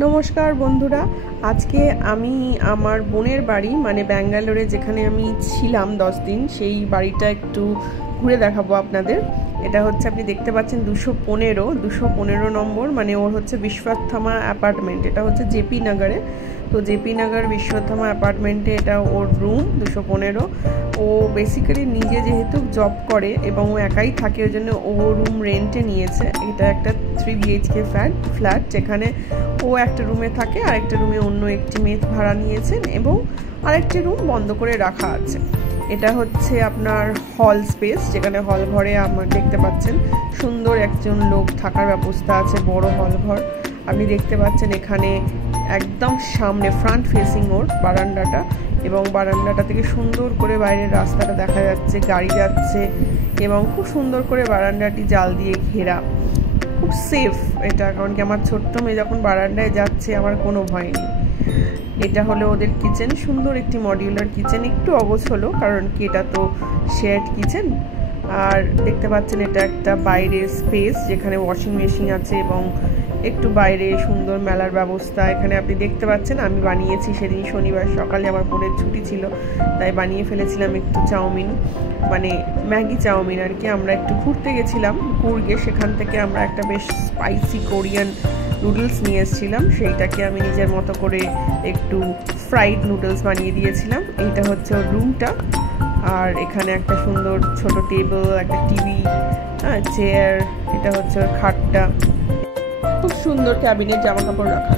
নমস্কার বন্ধুরা, আজকে আমি আমার বোনের বাড়ি মানে ব্যাঙ্গালোরে যেখানে আমি ছিলাম 10 দিন সেই বাড়িটা একটু ঘুরে দেখাবো আপনাদের। এটা হচ্ছে আপনি দেখতে পাচ্ছেন 215 নম্বর, মানে ওর হচ্ছে বিশ্বত্থমা অ্যাপার্টমেন্ট। এটা হচ্ছে জেপি নগরে। তো জেপি নগর বিশ্বত্থমা অ্যাপার্টমেন্টে এটা ওর রুম 215। ও বেসিক্যালি নিজে যেহেতু জব করে এবং ও একাই থাকে, ওই জন্য ও রুম রেন্টে নিয়েছে। এটা একটা 3 BHK ফ্ল্যাট, যেখানে ও একটা রুমে থাকে, আরেকটা রুমে অন্য একটি মেয়ে ভাড়া নিয়েছেন এবং আরেকটি রুম বন্ধ করে রাখা আছে। এটা হচ্ছে আপনার হল স্পেস, যেখানে হল ঘরে আমার দেখতে পাচ্ছেন সুন্দর একজন লোক থাকার ব্যবস্থা আছে, বড় হল ঘর। আপনি দেখতে পাচ্ছেন এখানে একদম সামনে ফ্রন্ট ফেসিং ওর বারান্দাটা, এবং বারান্দাটা থেকে সুন্দর করে বাইরের রাস্তাটা দেখা যাচ্ছে, গাড়ি যাচ্ছে এবং খুব সুন্দর করে বারান্দাটি জাল দিয়ে ঘেরা। খুব সেফ এটা, কারণ কি আমার ছোট্ট মেয়ে যখন বারান্দায় যাচ্ছে আমার কোনো ভয় নেই। এটা হলো ওদের কিচেন, সুন্দর একটি মডিউলার কিচেন, একটু অগোছলো কারণ কি এটা তো শেয়ার্ড কিচেন। আর দেখতে পাচ্ছেন এটা একটা বাইরের স্পেস, যেখানে ওয়াশিং মেশিন আছে এবং একটু বাইরে সুন্দর মেলার ব্যবস্থা। এখানে আপনি দেখতে পাচ্ছেন আমি বানিয়েছি সেদিন শনিবার সকালে, আমার বোনের ছুটি ছিল তাই বানিয়ে ফেলেছিলাম একটু চাউমিন, মানে ম্যাগি চাউমিন আর কি। আমরা একটু ঘুরতে গেছিলাম কুর্গে, সেখান থেকে আমরা একটা বেশ স্পাইসি কোরিয়ান নুডলস নিয়ে এসেছিলাম, সেইটাকে আমি নিজের মতো করে একটু ফ্রাইড নুডলস বানিয়ে দিয়েছিলাম। এইটা হচ্ছে ওর রুমটা। আর এখানে একটা সুন্দর ছোট টেবিল, একটা টিভি, চেয়ার, এটা হচ্ছে ওর খাটটা, খুব সুন্দর ক্যাবিনেট জামা কাপড় রাখা।